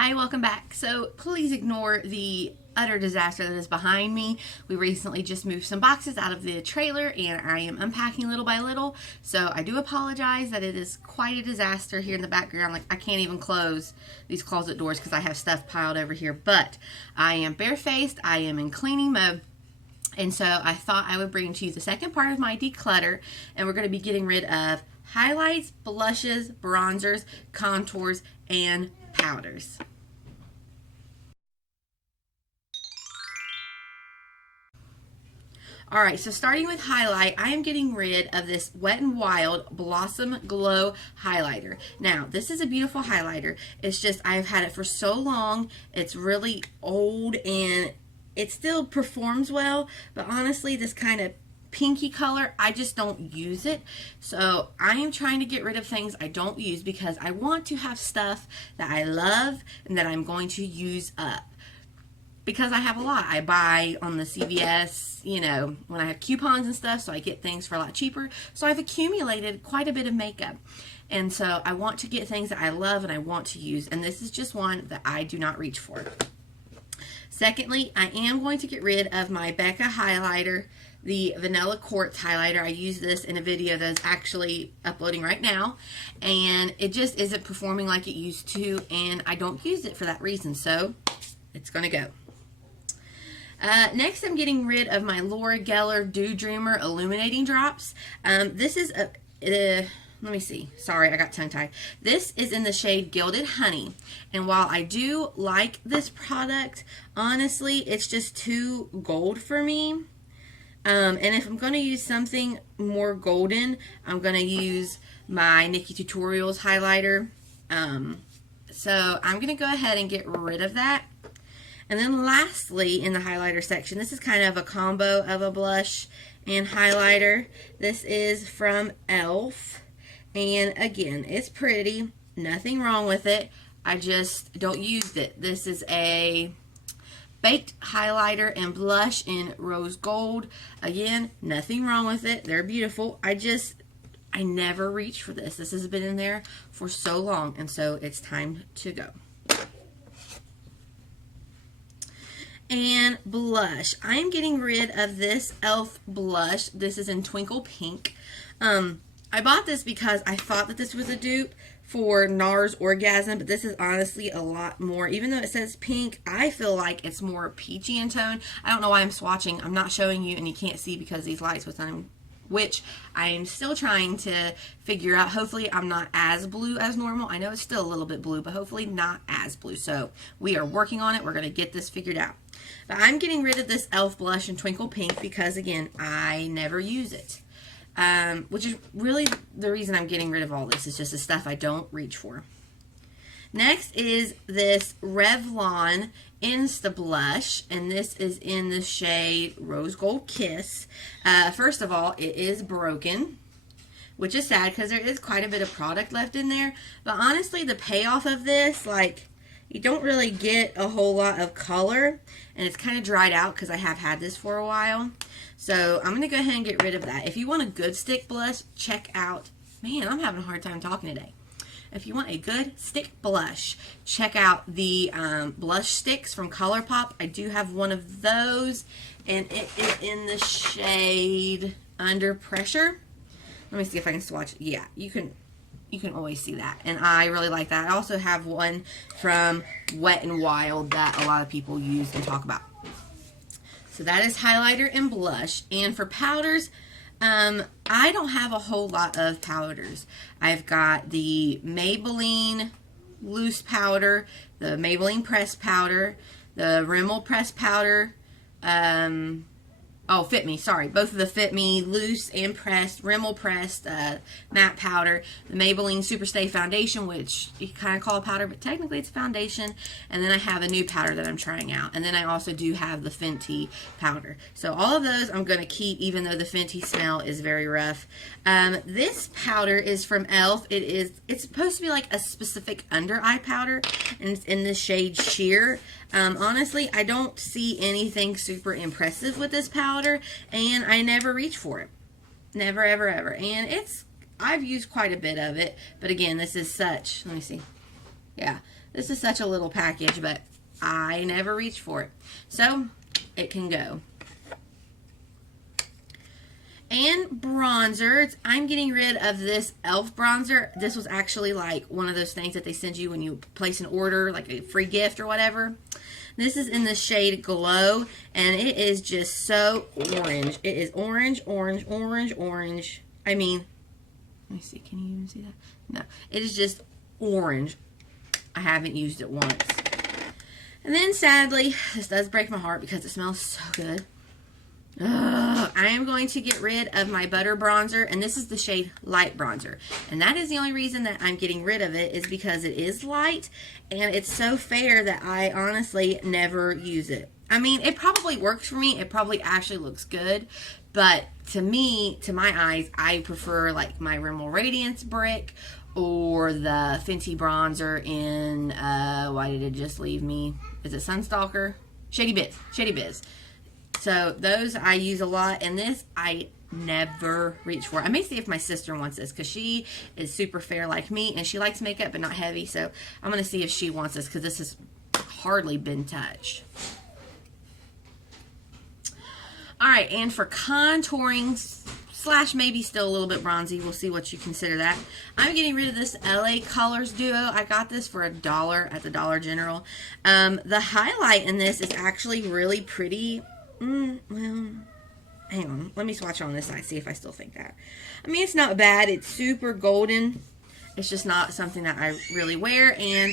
Hi, welcome back. So please ignore the utter disaster that is behind me. We recently just moved some boxes out of the trailer and I am unpacking little by little. So I do apologize that it is quite a disaster here in the background. Like I can't even close these closet doors because I have stuff piled over here. But I am barefaced. I am in cleaning mode. And so I thought I would bring to you the second part of my declutter, and we're going to be getting rid of highlights, blushes, bronzers, contours, and powders. Alright, so starting with highlight, I am getting rid of this Wet n Wild Blossom Glow highlighter. Now, this is a beautiful highlighter. It's just, I've had it for so long. It's really old and it still performs well, but honestly, this kind of pinky color, I just don't use it. So I am trying to get rid of things I don't use because I want to have stuff that I love and that I'm going to use up. Because I have a lot. I buy on the CVS, you know, when I have coupons and stuff, so I get things for a lot cheaper. So I've accumulated quite a bit of makeup. And so I want to get things that I love and I want to use. And this is just one that I do not reach for. Secondly, I am going to get rid of my Becca highlighter, the Vanilla Quartz highlighter. I use this in a video that's actually uploading right now, and it just isn't performing like it used to, and I don't use it for that reason, so it's going to go. Next, I'm getting rid of my Laura Geller Dew Dreamer Illuminating Drops. This is let me see. Sorry, I got tongue-tied. This is in the shade Gilded Honey. And while I do like this product, honestly, it's just too gold for me. And if I'm going to use something more golden, I'm going to use my Nikki Tutorials highlighter. So I'm going to go ahead and get rid of that. And then lastly, in the highlighter section, this is kind of a combo of a blush and highlighter. This is from e.l.f. And again, it's pretty. Nothing wrong with it. I just don't use it. This is a baked highlighter and blush in rose gold. Again, nothing wrong with it. They're beautiful. I never reach for this. This has been in there for so long, and so it's time to go. And blush. I'm getting rid of this e.l.f. blush. This is in Twinkle Pink. I bought this because I thought that this was a dupe for NARS Orgasm, but this is honestly a lot more. Even though it says pink, I feel like it's more peachy in tone. I don't know why I'm swatching. I'm not showing you, and you can't see because these lights with them, which I am still trying to figure out. Hopefully I'm not as blue as normal. I know it's still a little bit blue, but hopefully not as blue. So we are working on it. We're going to get this figured out. But I'm getting rid of this e.l.f. blush in Twinkle Pink because, again, I never use it. Which is really the reason I'm getting rid of all this. It's just the stuff I don't reach for. Next is this Revlon Insta Blush, and this is in the shade Rose Gold Kiss. First of all, it is broken, which is sad because there is quite a bit of product left in there. But honestly, the payoff of this, like, you don't really get a whole lot of color, and it's kind of dried out because I have had this for a while. So I'm going to go ahead and get rid of that. If you want a good stick blush, check out, man, I'm having a hard time talking today. If you want a good stick blush, check out the blush sticks from ColourPop. I do have one of those, and it is in the shade Under Pressure. Let me see if I can swatch it. Yeah, you can always see that, and I really like that. I also have one from Wet n Wild that a lot of people use and talk about. So that is highlighter and blush. And for powders, I don't have a whole lot of powders. I've got the Maybelline loose powder, the Maybelline pressed powder, the Rimmel pressed powder, Fit Me, sorry. Both of the Fit Me loose and pressed, Rimmel pressed matte powder, the Maybelline Superstay foundation, which you kind of call a powder, but technically it's a foundation. And then I have a new powder that I'm trying out. And then I also do have the Fenty powder. So all of those I'm going to keep, even though the Fenty smell is very rough. This powder is from e.l.f. It's supposed to be like a specific under eye powder, and it's in the shade Sheer. Honestly, I don't see anything super impressive with this powder, and I never reach for it. Never, ever, ever. And I've used quite a bit of it, but again, this is such, let me see. Yeah, This is such a little package, but I never reached for it. So it can go. And bronzers. I'm getting rid of this e.l.f. bronzer. This was actually like one of those things that they send you when you place an order, like a free gift or whatever. This is in the shade Glow, and it is just so orange. It is orange, orange, orange, orange. I mean, let me see. Can you even see that? No. It is just orange. I haven't used it once. And then, sadly, this does break my heart because it smells so good. I am going to get rid of my Butter Bronzer, and this is the shade Light Bronzer. And that is the only reason that I'm getting rid of it, is because it is light, and it's so fair that I honestly never use it. I mean, it probably works for me. It probably actually looks good, but to me, to my eyes, I prefer like my Rimmel Radiance Brick or the Fenty Bronzer in, why did it just leave me? Is it Sunstalker? Shady Biz. Shady Biz. So those I use a lot, and this I never reach for. I may see if my sister wants this because she is super fair like me, and she likes makeup but not heavy. So I'm going to see if she wants this because this has hardly been touched. All right, and for contouring slash maybe still a little bit bronzy, we'll see what you consider that. I'm getting rid of this LA Colors Duo. I got this for $1 at the Dollar General. The highlight in this is actually really pretty. Well, hang on. Let me swatch on this side, see if I still think that. I mean, it's not bad. It's super golden. It's just not something that I really wear, and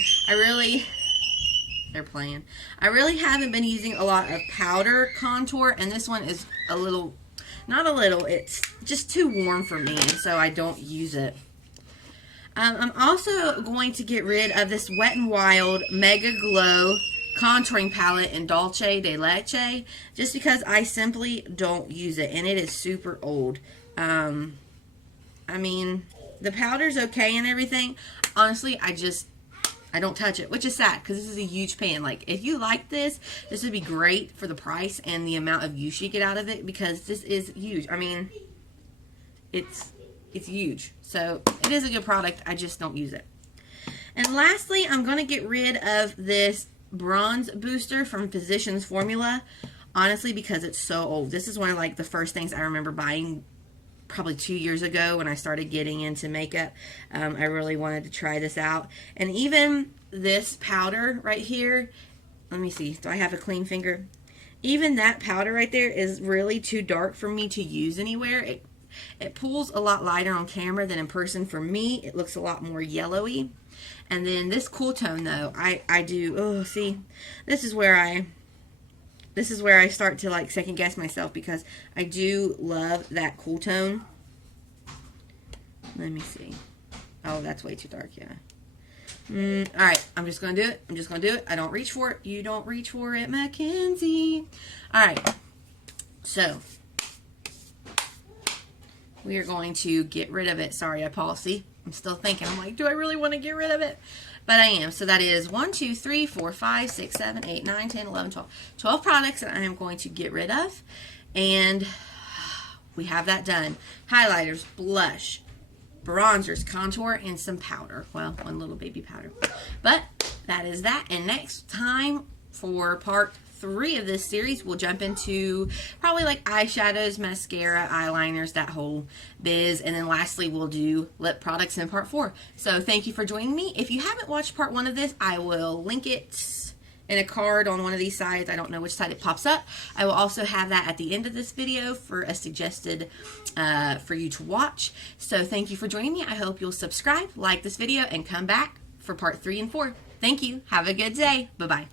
they're playing. I really haven't been using a lot of powder contour, and this one is a little, not a little, it's just too warm for me, so I don't use it. I'm also going to get rid of this Wet n Wild Mega Glow contouring palette in Dolce de Leche, just because I simply don't use it, and it is super old. I mean, the powder's okay and everything. Honestly, I don't touch it, which is sad because this is a huge pan. Like, if you like this, this would be great for the price and the amount of use you get out of it, because this is huge. I mean, it's huge. So it is a good product. I just don't use it. And lastly, I'm going to get rid of this bronze booster from Physicians Formula, honestly, because it's so old. This is one of like the first things I remember buying probably 2 years ago when I started getting into makeup. I really wanted to try this out. And even this powder right here, let me see, do I have a clean finger? Even that powder right there is really too dark for me to use anywhere. It pulls a lot lighter on camera than in person. For me, it looks a lot more yellowy. And then this cool tone, though, I do, oh, see, this is where I start to like second guess myself, because I do love that cool tone. Let me see. Oh, that's way too dark, yeah. All right, I'm just going to do it. I'm just going to do it. I don't reach for it. You don't reach for it, Mackenzie. All right, so we are going to get rid of it. Sorry, I paused. See? I'm still thinking. I'm like, do I really want to get rid of it? But I am. So that is 1, 2, 3, 4, 5, 6, 7, 8, 9, 10, 11, 12. 12 products that I am going to get rid of. And we have that done. Highlighters, blush, bronzers, contour, and some powder. Well, one little baby powder. But that is that. And next time for part 3 of this series, we'll jump into probably like eyeshadows, mascara, eyeliners, that whole biz. And then lastly, we'll do lip products in part 4. So thank you for joining me. If you haven't watched part 1 of this, I will link it in a card on one of these sides. I don't know which side it pops up. I will also have that at the end of this video for a suggested for you to watch. So thank you for joining me. I hope you'll subscribe, like this video, and come back for part 3 and 4. Thank you. Have a good day. Bye-bye.